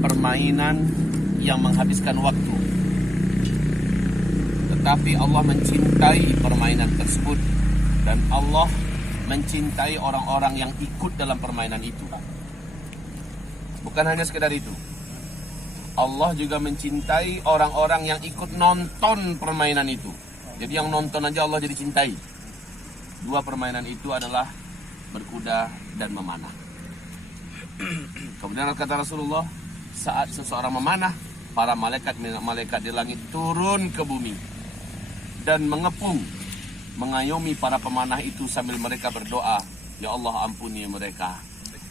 permainan yang menghabiskan waktu. Tetapi Allah mencintai permainan tersebut, dan Allah mencintai orang-orang yang ikut dalam permainan itu. Bukan hanya sekedar itu, Allah juga mencintai orang-orang yang ikut nonton permainan itu. Jadi yang nonton aja Allah jadi cintai. Dua permainan itu adalah berkuda dan memanah. Kemudian kata Rasulullah, saat seseorang memanah, para malaikat di langit turun ke bumi dan mengepung, mengayomi para pemanah itu sambil mereka berdoa, ya Allah, ampuni mereka,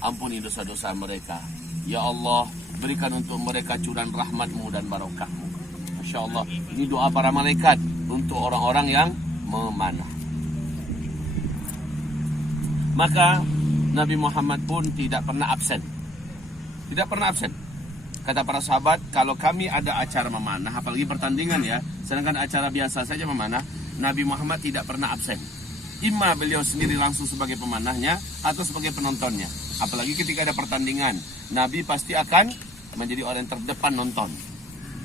ampuni dosa-dosa mereka. Ya Allah, berikan untuk mereka curahan rahmat-Mu dan barokah-Mu. Masya Allah, ini doa para malaikat untuk orang-orang yang memanah. Maka Nabi Muhammad pun tidak pernah absen. Tidak pernah absen. Kata para sahabat, kalau kami ada acara memanah, apalagi pertandingan ya, sedangkan acara biasa saja memanah, Nabi Muhammad tidak pernah absen. Imma beliau sendiri langsung sebagai pemanahnya atau sebagai penontonnya. Apalagi ketika ada pertandingan, Nabi pasti akan menjadi orang yang terdepan nonton.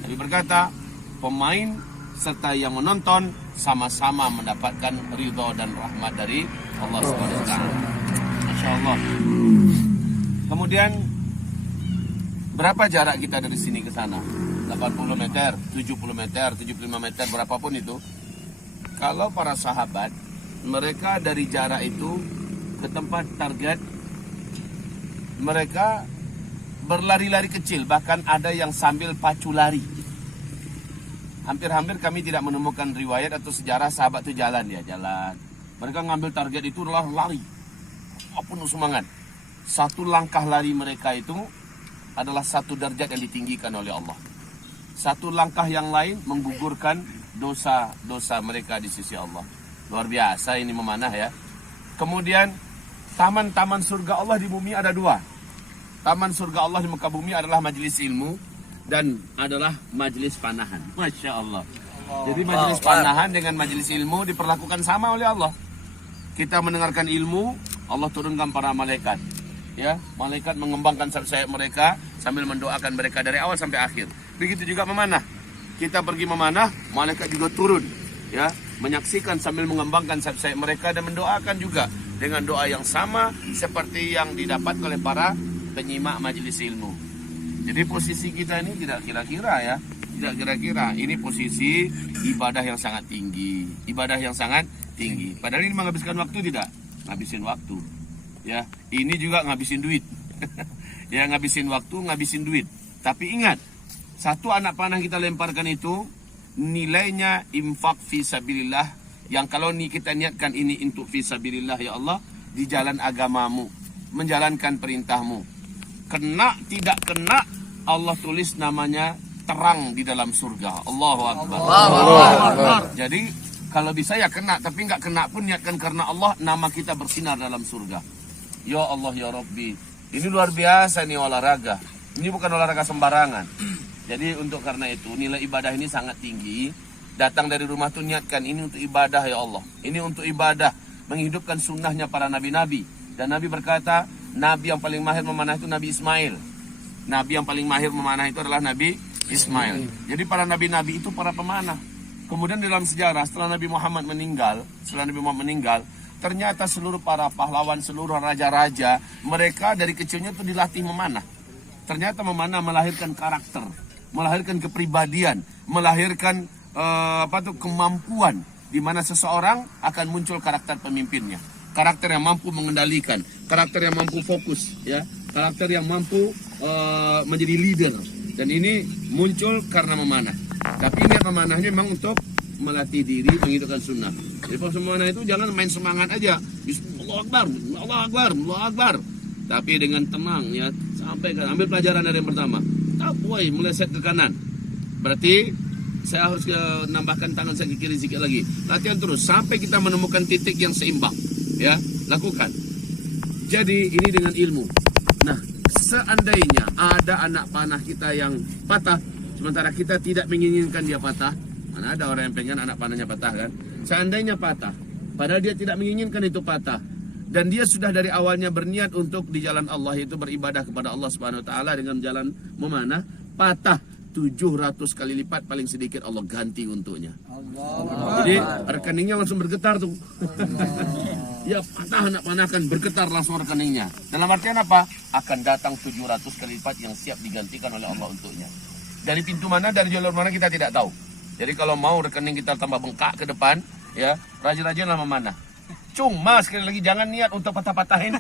Nabi berkata, pemain serta yang menonton sama-sama mendapatkan ridho dan rahmat dari Allah SWT. Masya Allah. Kemudian berapa jarak kita dari sini ke sana? 80 meter, 70 meter, 75 meter, berapapun itu. Kalau para sahabat, mereka dari jarak itu ke tempat target, mereka berlari-lari kecil, bahkan ada yang sambil pacu lari. Hampir-hampir kami tidak menemukan riwayat atau sejarah sahabat itu jalan. Mereka ngambil target itu adalah lari, penuh semangat. Satu langkah lari mereka itu adalah satu derajat yang ditinggikan oleh Allah. Satu langkah yang lain menggugurkan dosa-dosa mereka di sisi Allah. Luar biasa ini memanah ya. Kemudian taman-taman surga Allah di bumi ada dua. Taman surga Allah di muka bumi adalah majelis ilmu dan adalah majelis panahan. Masya Allah. Jadi majelis panahan dengan majelis ilmu diperlakukan sama oleh Allah. Kita mendengarkan ilmu, Allah turunkan para malaikat. Ya, malaikat mengembangkan sayap mereka sambil mendoakan mereka dari awal sampai akhir. Begitu juga memanah. Kita pergi memanah, malaikat juga turun, ya, menyaksikan sambil mengembangkan sayap mereka dan mendoakan juga dengan doa yang sama seperti yang didapat oleh para penyimak majelis ilmu. Jadi posisi kita ini tidak kira-kira ya, tidak kira-kira. Ini posisi ibadah yang sangat tinggi, ibadah yang sangat tinggi. Padahal ini menghabiskan waktu tidak? Ngabisin waktu. Ya, ini juga ngabisin duit. Ya, ngabisin waktu, ngabisin duit. Tapi ingat, satu anak panah kita lemparkan itu nilainya infak fisabilillah, yang kalau kita niatkan ini untuk fisabilillah ya Allah, di jalan agamamu, menjalankan perintahmu. Kena tidak kena, Allah tulis namanya terang di dalam surga. Allahu Akbar. Allahu Akbar. Jadi kalau bisa ya kena, tapi nggak kena pun niatkan karena Allah, nama kita bersinar dalam surga. Ya Allah ya Rabbi, ini luar biasa nih olahraga. Ini bukan olahraga sembarangan. Jadi untuk karena itu nilai ibadah ini sangat tinggi. Datang dari rumah tuh niatkan ini untuk ibadah ya Allah. Ini untuk ibadah, menghidupkan sunnahnya para nabi-nabi. Dan Nabi berkata, Nabi yang paling mahir memanah itu Nabi Ismail. Nabi yang paling mahir memanah itu adalah Nabi Ismail. Jadi para nabi-nabi itu para pemanah. Kemudian dalam sejarah setelah Nabi Muhammad meninggal, ternyata seluruh para pahlawan, seluruh raja-raja, mereka dari kecilnya itu dilatih memanah. Ternyata memanah melahirkan karakter, melahirkan kepribadian, melahirkan kemampuan di mana seseorang akan muncul karakter pemimpinnya, karakter yang mampu mengendalikan, karakter yang mampu fokus, ya, karakter yang mampu menjadi leader. Dan ini muncul karena memanah. Tapi niat memanahnya memang untuk melatih diri, menghidupkan sunnah. Jadi pas memanah itu jangan main semangat aja. Allahu Akbar, Allahu Akbar, Allahu Akbar. Tapi dengan tenang ya, sampaikan, ambil pelajaran dari yang pertama. Woi, meleset ke kanan. Berarti saya harus nambahkan tangan saya ke kiri sedikit lagi. Latihan terus sampai kita menemukan titik yang seimbang. Ya, lakukan. Jadi ini dengan ilmu. Nah, seandainya ada anak panah kita yang patah, sementara kita tidak menginginkan dia patah, mana ada orang yang pengen anak panahnya patah kan? Seandainya patah, padahal dia tidak menginginkan itu patah, dan dia sudah dari awalnya berniat untuk di jalan Allah itu beribadah kepada Allah Subhanahu wa taala dengan jalan memanah, patah 700 kali lipat paling sedikit Allah ganti untuknya. Jadi rekeningnya langsung bergetar tuh. Ya patah nak panahkan, bergetar langsung rekeningnya. Dalam artian apa? Akan datang 700 kali lipat yang siap digantikan oleh Allah untuknya. Dari pintu mana, dari jalur mana kita tidak tahu. Jadi kalau mau rekening kita tambah bengkak ke depan, ya rajin-rajinlah memanah. Cuma sekali lagi jangan niat untuk patah-patahin.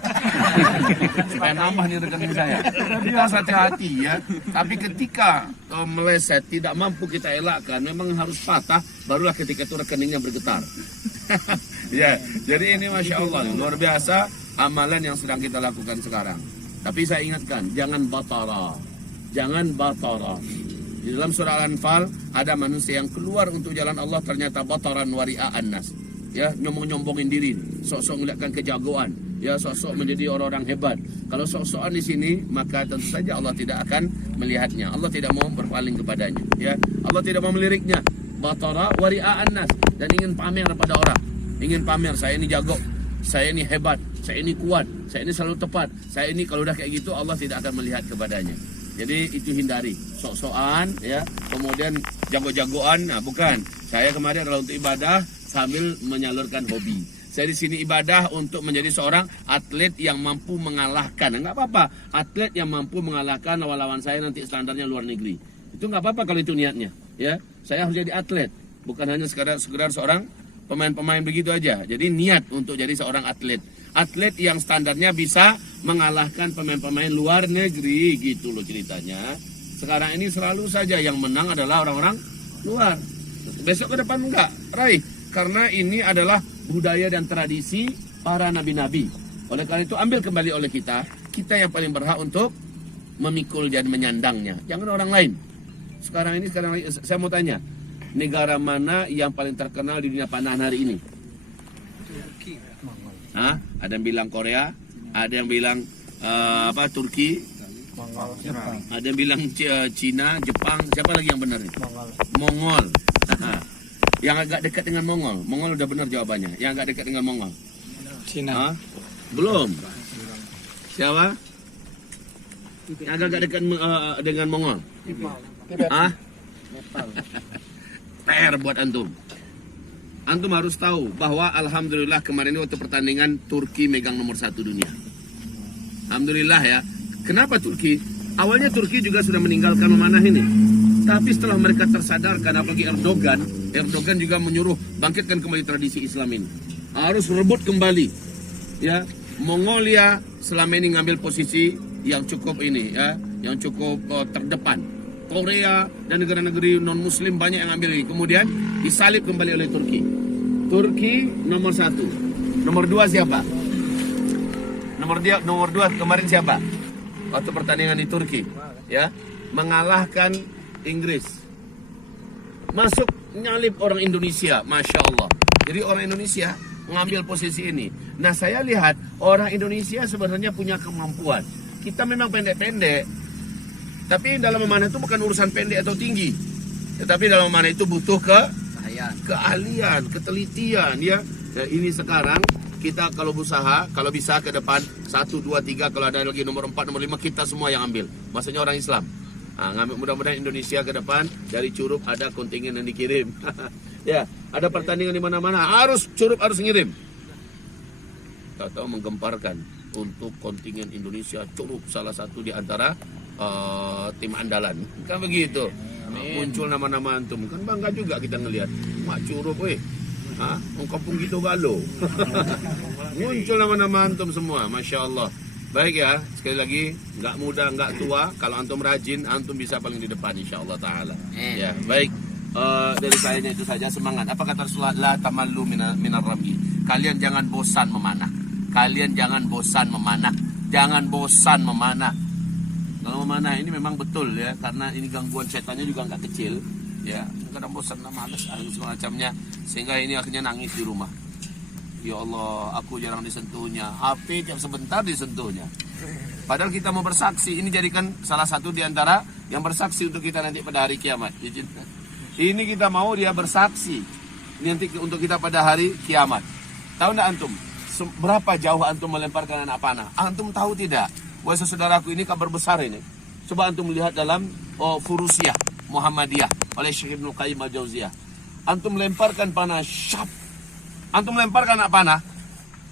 Supaya nambah nih rekening saya. Kita harus hati-hati ya. Tapi ketika meleset tidak mampu kita elakkan, memang harus patah, barulah ketika itu rekeningnya bergetar. Ya, jadi ini Masya Allah luar biasa amalan yang sedang kita lakukan sekarang. Tapi saya ingatkan, jangan batara. Jangan batara. Di dalam surah Al-Anfal ada manusia yang keluar untuk jalan Allah ternyata bataran wari'a'an nas. Ya, nyombong-nyombongin diri, sok-sok melihatkan kejagoan, ya sok-sok menjadi orang-orang hebat. Kalau sok-sokan di sini, maka tentu saja Allah tidak akan melihatnya. Allah tidak mau berpaling kepadanya, ya. Allah tidak mau meliriknya. Batara wari'a'an nas, dan ingin pamer pada orang. Ingin pamer, saya ini jago, saya ini hebat, saya ini kuat, saya ini selalu tepat. Saya ini kalau udah kayak gitu Allah tidak akan melihat kepadanya. Jadi itu hindari sok-sokan, ya. Kemudian jago-jagoan, nah bukan. Saya kemarin adalah untuk ibadah sambil menyalurkan hobi. Saya di sini ibadah untuk menjadi seorang atlet yang mampu mengalahkan. Enggak apa-apa, atlet yang mampu mengalahkan lawan-lawan saya nanti standarnya luar negeri. Itu enggak apa-apa kalau itu niatnya, ya. Saya harus jadi atlet, bukan hanya sekedar seorang pemain-pemain begitu aja. Jadi niat untuk jadi seorang atlet. Atlet yang standarnya bisa mengalahkan pemain-pemain luar negeri, gitu loh ceritanya. Sekarang ini selalu saja yang menang adalah orang-orang luar. Besok ke depan enggak, raih. Karena ini adalah budaya dan tradisi para nabi-nabi. Oleh karena itu ambil kembali oleh kita yang paling berhak untuk memikul dan menyandangnya. Jangan orang lain. Sekarang saya mau tanya, negara mana yang paling terkenal di dunia panahan hari ini? Hah? Ada yang bilang Korea, ada yang bilang Turki, ada yang bilang Cina, Jepang, siapa lagi yang benar? Mongol. Yang agak dekat dengan Mongol udah benar jawabannya. Yang agak dekat dengan Mongol, Cina. Belum. Siapa? Yang agak dekat dengan Mongol. Nepal. PR buat antum. Antum harus tahu bahwa alhamdulillah kemarin waktu pertandingan Turki megang nomor 1 dunia. Alhamdulillah ya. Kenapa Turki? Awalnya Turki juga sudah meninggalkan memanah ini. Tapi setelah mereka tersadarkan, apalagi Erdogan juga menyuruh bangkitkan kembali tradisi Islam ini. Harus rebut kembali. Ya, Mongolia selama ini ngambil posisi yang cukup ini ya, yang cukup terdepan. Korea dan negara-negara non-muslim banyak yang ambil ini. Kemudian disalib kembali oleh Turki. Turki nomor 1. Nomor 2 siapa? Nomor 2 kemarin siapa? Waktu pertandingan di Turki, ya, mengalahkan Inggris. Masuk nyalip orang Indonesia, Masya Allah. Jadi orang Indonesia mengambil posisi ini. Nah saya lihat orang Indonesia sebenarnya punya kemampuan. Kita memang pendek-pendek, tapi dalam memanah itu bukan urusan pendek atau tinggi. Tetapi dalam memanah itu butuh keahlian, ketelitian, ya. Ya. Ini sekarang kita kalau berusaha, kalau bisa ke depan 1, 2, 3, kalau ada lagi nomor 4, nomor 5 kita semua yang ambil. Maksudnya orang Islam. Nah, mudah-mudahan Indonesia ke depan dari Curup ada kontingen yang dikirim. Ya, ada pertandingan di mana-mana harus Curup harus ngirim. Tahu menggemparkan untuk kontingen Indonesia Curup salah satu di antara tim andalan. Kan begitu. Muncul nama-nama antum kan bangga juga kita ngelihat. Mak Curup kampung gitu galo. Muncul nama-nama antum semua, Masya Allah. Baik ya, sekali lagi nggak muda nggak tua, kalau antum rajin antum bisa paling di depan insya Allah Taala. Ya baik, dari saya itu saja, semangat. Apa kata Rasulullah? La tamallu minar rami. Kalian jangan bosan memanah. Kalian jangan bosan memanah. Jangan bosan memanah. Kalau memanah ini memang betul ya, karena ini gangguan setannya juga nggak kecil. Ya, kadang bosan, malas, semacamnya, sehingga ini akhirnya nangis di rumah. Ya Allah, aku jarang disentuhnya. HP tiap sebentar disentuhnya. Padahal kita mau bersaksi. Ini jadikan salah satu di antara yang bersaksi untuk kita nanti pada hari kiamat. Ini kita mau dia bersaksi nanti untuk kita pada hari kiamat. Tahu enggak antum? Berapa jauh antum melemparkan anak panah? Antum tahu tidak? Wahai saudaraku, ini kabar besar ini. Coba antum lihat dalam Furusiah Muhammadiyah oleh Syekh Ibnu Qayyim Al-Jauziyah. Antum lemparkan panah, syap. Antum lemparkan anak panah.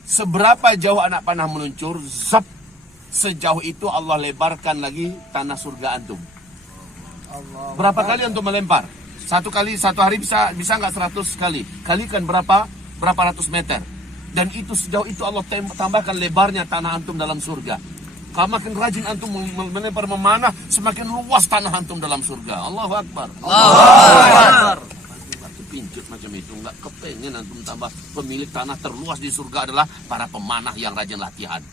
Seberapa jauh anak panah meluncur, zap. Sejauh itu Allah lebarkan lagi tanah surga antum. Berapa kali antum melempar? Satu hari bisa nggak 100 kali? Kalikan berapa ratus meter. Dan itu sejauh itu Allah tambahkan lebarnya tanah antum dalam surga. Kalau makin rajin antum melempar memanah, semakin luas tanah antum dalam surga. Allahu Akbar. Allahu Akbar. Pincut macam itu, nggak kepengen antum tambah pemilik tanah terluas di surga adalah para pemanah yang rajin latihan.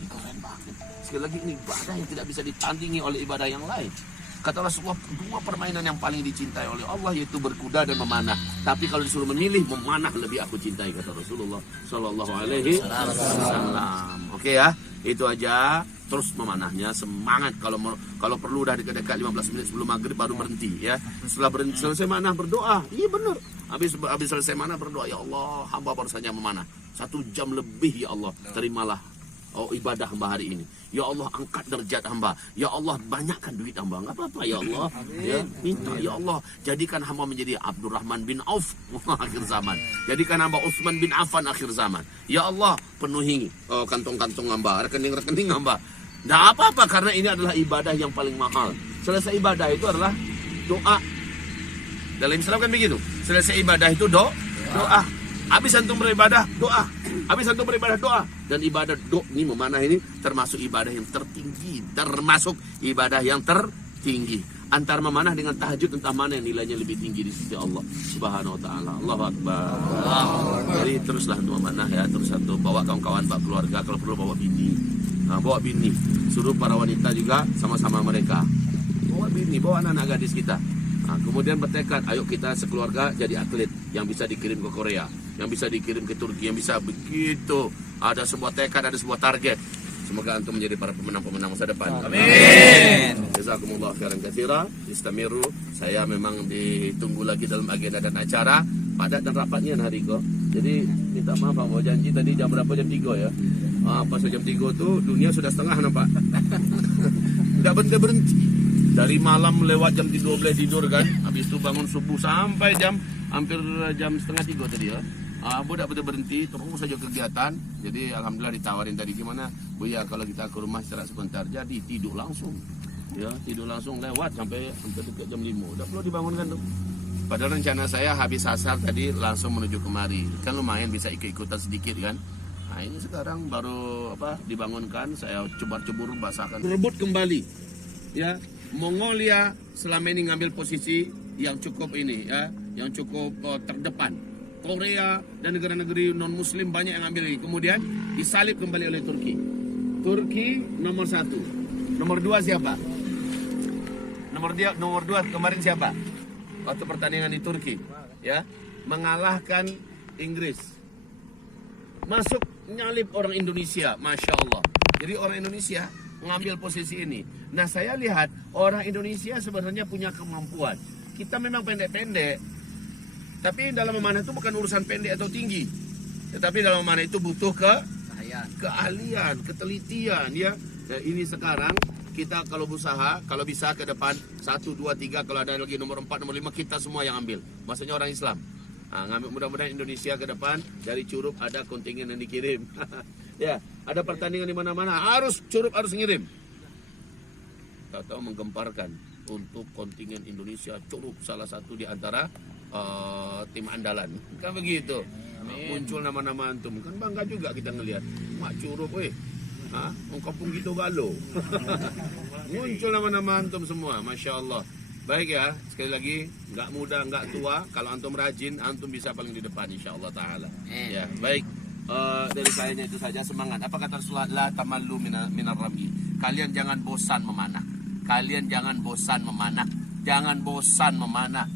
Ini keren banget. Sekali lagi ini ibadah yang tidak bisa ditandingi oleh ibadah yang lain. Kata Rasulullah, dua permainan yang paling dicintai oleh Allah yaitu berkuda dan memanah. Tapi kalau disuruh memilih, memanah lebih aku cintai, kata Rasulullah Sallallahu Alaihi Wasallam. Oke ya, itu aja. Terus memanahnya semangat, kalau perlu udah dekat-dekat 15 menit sebelum maghrib baru berhenti ya. Setelah selesai manah berdoa. Iya benar. Habis selesai manah berdoa, ya Allah, hamba baru saja memanah 1 jam lebih, ya Allah, terimalah ibadah hamba hari ini. Ya Allah, angkat derajat hamba. Ya Allah, banyakkan duit hamba. Enggak apa-apa ya Allah. Ya, minta ya Allah, jadikan hamba menjadi Abdurrahman bin Auf akhir zaman. Jadikan hamba Utsman bin Affan akhir zaman. Ya Allah, penuhi kantong-kantong hamba, rekening-rekening hamba. Nggak apa-apa, karena ini adalah ibadah yang paling mahal. Selesai ibadah itu adalah doa. Dalam Islam kan begitu. Selesai ibadah itu doa. Habis antum beribadah, doa. Habis antum beribadah, doa. Dan ibadah ini memanah ini termasuk ibadah yang tertinggi. Termasuk ibadah yang tertinggi. Antara memanah dengan tahajud, entah mana yang nilainya lebih tinggi di sisi Allah Subhanahu wa ta'ala. Allahu Akbar. Jadi teruslah untuk memanah ya. Terus satu, bawa kawan-kawan, bawa keluarga. Kalau perlu bawa bini. Nah, bawa bini. Suruh para wanita juga sama-sama mereka. Bawa bini, bawa anak-anak gadis kita. Nah, kemudian bertekad, ayo kita sekeluarga jadi atlet yang bisa dikirim ke Korea, yang bisa dikirim ke Turki, yang bisa begitu. Ada sebuah tekad, ada sebuah target. Semoga antum menjadi para pemenang-pemenang masa depan. Amin. Jazakumullah khairan katsira. Istamiru. Saya memang ditunggu lagi dalam agenda dan acara padat dan rapatnya hari kok. Jadi minta maaf Pak, mau janji tadi jam berapa? Jam 3 ya. Pas jam 3 tuh dunia sudah setengah nampak. Enggak berhenti. Dari malam lewat jam 12 tidur kan, habis itu bangun subuh sampai hampir jam setengah 3 tadi ya. Abu tidak berhenti, terus saja kegiatan. Jadi alhamdulillah ditawarin tadi, gimana Bu ya kalau kita ke rumah istirahat sebentar. Jadi tidur langsung. Ya, tidur langsung lewat sampai dekat jam 5. Udah perlu dibangunkan tuh. Padahal rencana saya habis asar tadi langsung menuju kemari. Kan lumayan bisa ikut-ikutan sedikit kan. Nah, ini sekarang baru dibangunkan, saya coba-cubur basahkan. Rebut kembali. Ya, Mongolia selama ini ngambil posisi yang cukup ini ya, yang cukup terdepan. Korea dan negara-negara non-muslim banyak yang ambil ini. Kemudian disalib kembali oleh Turki. Turki nomor 1. Nomor 2 siapa? Nomor 2 kemarin siapa? Waktu pertandingan di Turki, ya, mengalahkan Inggris. Masuk nyalip orang Indonesia, Masya Allah. Jadi orang Indonesia mengambil posisi ini. Nah, saya lihat orang Indonesia sebenarnya punya kemampuan. Kita memang pendek-pendek. Tapi dalam memanah itu bukan urusan pendek atau tinggi. Tetapi dalam memanah itu butuh keahlian, ketelitian ya. Nah, ini sekarang kita kalau berusaha, kalau bisa ke depan 1, 2, 3, kalau ada lagi nomor 4, nomor 5 kita semua yang ambil. Maksudnya orang Islam. Nah, ngambil mudah-mudahan Indonesia ke depan dari Curup ada kontingen yang dikirim. Ya, ada pertandingan di mana-mana Curup harus ngirim. Tahu menggemparkan untuk kontingen Indonesia Curup salah satu di antara tim andalan. Kan begitu. Muncul nama-nama antum. Kan bangga juga kita ngelihat. Mak Curup kampung gitu galo. Muncul nama-nama antum semua. Masya Allah. Baik ya, sekali lagi, nggak muda, nggak tua. Kalau antum rajin, antum bisa paling di depan, insya Allah Ta'ala. Ya, baik. Dari sayanya itu saja, semangat. Apa kata Rasulullah? La tamallu minar rami. Kalian jangan bosan memanah. Kalian jangan bosan memanah. Jangan bosan memanah.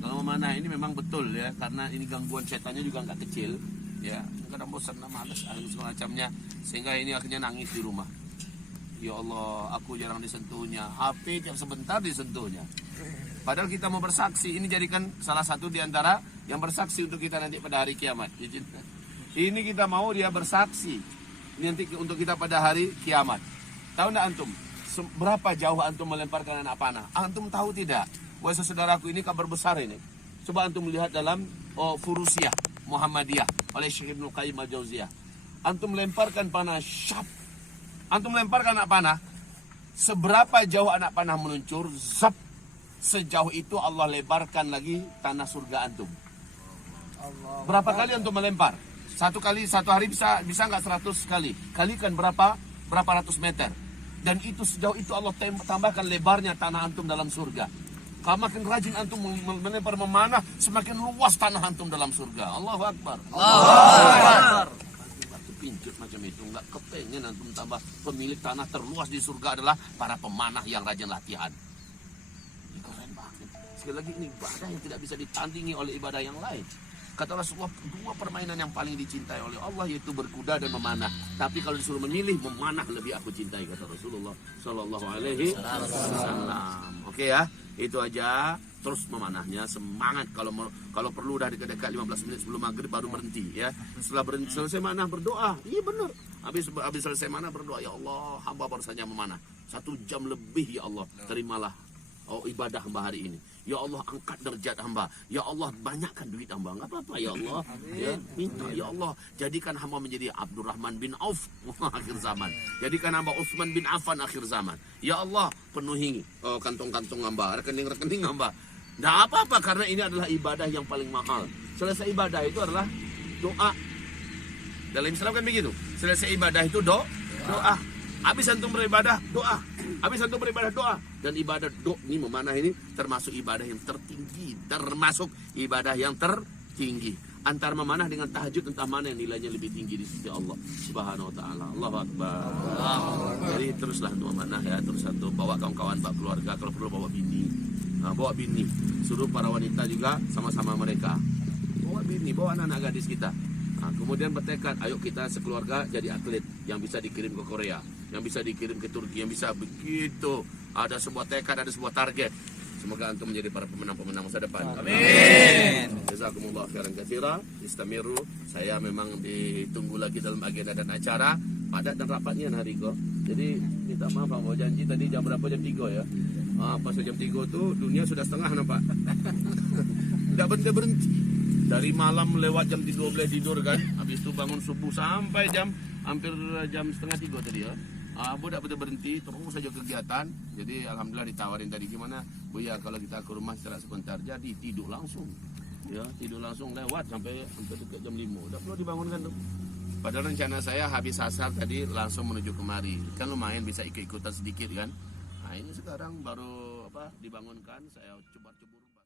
Kalau memanah ini memang betul ya, karena ini gangguan setannya juga nggak kecil. Ya, kadang bosan, malas, semacamnya. Sehingga ini akhirnya nangis di rumah. Ya Allah, aku jarang disentuhnya. HP tiap sebentar disentuhnya. Padahal kita mau bersaksi. Ini jadikan salah satu di antara yang bersaksi untuk kita nanti pada hari kiamat. Ini kita mau dia bersaksi nanti untuk kita pada hari kiamat. Tahu enggak antum? Berapa jauh antum melemparkan anak panah? Antum tahu tidak? Wahai saudaraku, ini kabar besar ini. Coba antum lihat dalam Furusiah Muhammadiyah oleh Syekh Ibnu Qayyim Al-Jauziyah. Antum lemparkan panah, syap. Antum lemparkan anak panah. Seberapa jauh anak panah meluncur, zap. Sejauh itu Allah lebarkan lagi tanah surga antum. Berapa kali antum melempar? Satu hari bisa nggak 100 kali? Kalikan berapa ratus meter. Dan itu sejauh itu Allah tambahkan lebarnya tanah antum dalam surga. Kalau makin rajin antum melempar memanah, semakin luas tanah antum dalam surga. Allahu Akbar. Pincut macam itu, nggak kepengen antum tambah pemilik tanah terluas di surga adalah para pemanah yang rajin latihan. Ini keren banget. Sekali lagi ini ibadah yang tidak bisa ditandingi oleh ibadah yang lain. Kata Rasulullah, dua permainan yang paling dicintai oleh Allah yaitu berkuda dan memanah. Tapi kalau disuruh memilih, memanah lebih aku cintai, kata Rasulullah Shallallahu Alaihi Wasallam. Oke ya, itu aja. Terus memanahnya semangat, kalau perlu udah dekat-dekat 15 menit sebelum maghrib baru berhenti ya. Setelah selesai manah berdoa. Iya benar. Habis selesai manah berdoa, ya Allah, hamba baru saja memanah 1 jam lebih, ya Allah, terimalah ibadah hamba hari ini. Ya Allah, angkat derajat hamba. Ya Allah, banyakkan duit hamba. Enggak apa-apa ya Allah. Ya, minta ya Allah, jadikan hamba menjadi Abdurrahman bin Auf akhir zaman. Jadikan hamba Utsman bin Affan akhir zaman. Ya Allah, penuhi kantong-kantong hamba, rekening-rekening hamba. Nggak apa-apa, karena ini adalah ibadah yang paling mahal. Selesai ibadah itu adalah doa. Dalam Islam kan begitu. Selesai ibadah itu doa. Habis antum beribadah, doa. Habis antum beribadah, doa. Dan ibadah ini memanah ini termasuk ibadah yang tertinggi. Termasuk ibadah yang tertinggi. Antara memanah dengan tahajud, entah mana yang nilainya lebih tinggi di sisi Allah Subhanahu wa ta'ala. Allahu Akbar. Jadi teruslah untuk memanah ya. Terus satu, bawa kawan-kawan, bawa keluarga. Kalau perlu bawa bini. Bawa bini. Suruh para wanita juga sama-sama mereka. Bawa bini, bawa anak-anak gadis kita. Kemudian bertekad, ayo kita sekeluarga jadi atlet yang bisa dikirim ke Korea, yang bisa dikirim ke Turki, yang bisa begitu. Ada sebuah tekad, ada sebuah target. Semoga antum menjadi para pemenang-pemenang masa depan. Amin. Jazakumullah khairan katsira. Istamiru. Saya memang ditunggu lagi dalam agenda dan acara padat dan rapatnya hari kok. Jadi minta maaf Pak, mau janji tadi jam berapa? Jam 3 ya. Pas jam 3 tuh dunia sudah setengah nampak. Enggak berhenti. Dari malam lewat jam 12 tidur kan, habis itu bangun subuh sampai hampir jam setengah 3 tadi ya. Abu tidak berhenti, terus saja kegiatan. Jadi alhamdulillah ditawarin tadi, gimana Bu ya kalau kita ke rumah istirahat sebentar. Jadi tidur langsung. Ya, tidur langsung lewat sampai dekat jam 5. Udah perlu dibangunkan tuh. Padahal rencana saya habis asar tadi langsung menuju kemari. Kan lumayan bisa ikut-ikutan sedikit kan. Nah, ini sekarang baru dibangunkan, saya coba-coba